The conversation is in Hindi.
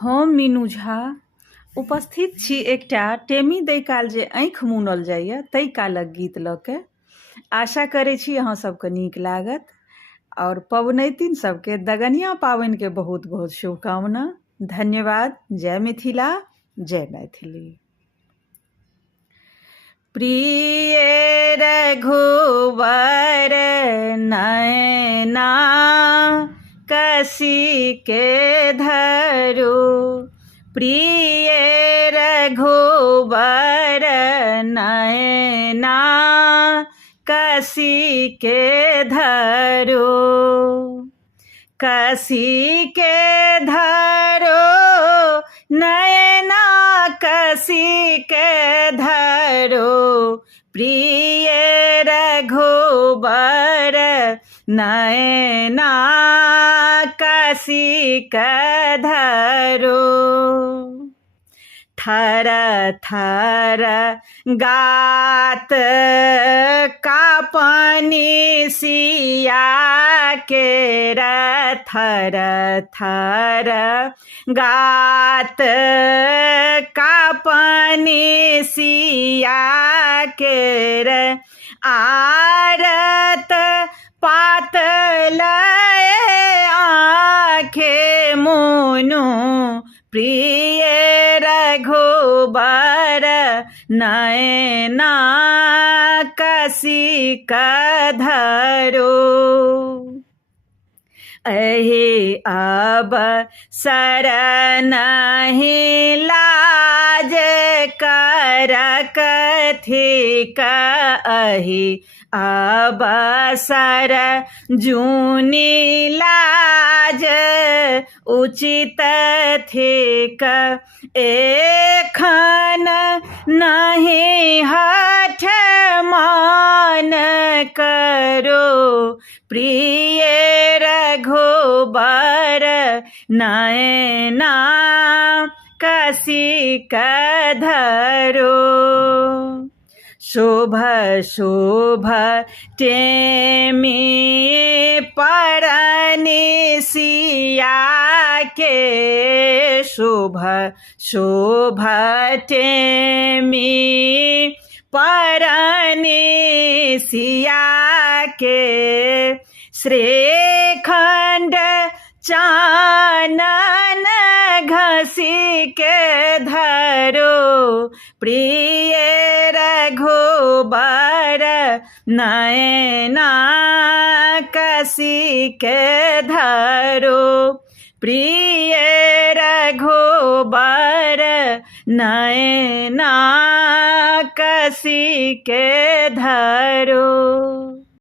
हम मीनू झा उपस्थित छी एकटा टेमी दै काल जे आँखि मुनल जाइए ताहि कालक गीत लऽ के। आशा करै छी अहाँ सबके नीक लागत और पबनैतिन सबके दगनिया पाबनिके बहुत बहुत शुभकामना। धन्यवाद। जय मिथिला, जय मैथिली। प्रिय रघुवर नयना कसी के धरू, प्रिय रघुवर नयना कसी के धरू, कसी के धरो नयना कसी के धरो, प्रिय रघुवर नयना कसी के धरो। थर थर गात कापनि सिया के थर थर गात कापनि सिया के आरत पातल आँखे मुनु, प्रिय रघुबर नयना कसी के धरो। अहि अब शरण नहीं लाज कर कथिक, अहि अब सर जूनी लाज उचित थिक, एखन नहीं हठ मान करो, प्रिय रघुबर नयना कसी के धरो। शुभ शुभ टेमी परनि सिया के, शुभ शुभ टेमी परनि सिया के, श्रीखंड चानन घसी के धरो, प्रिय रघुबर नयना कसी के धरो, प्रिय रघुबर नयना कसी के धरो।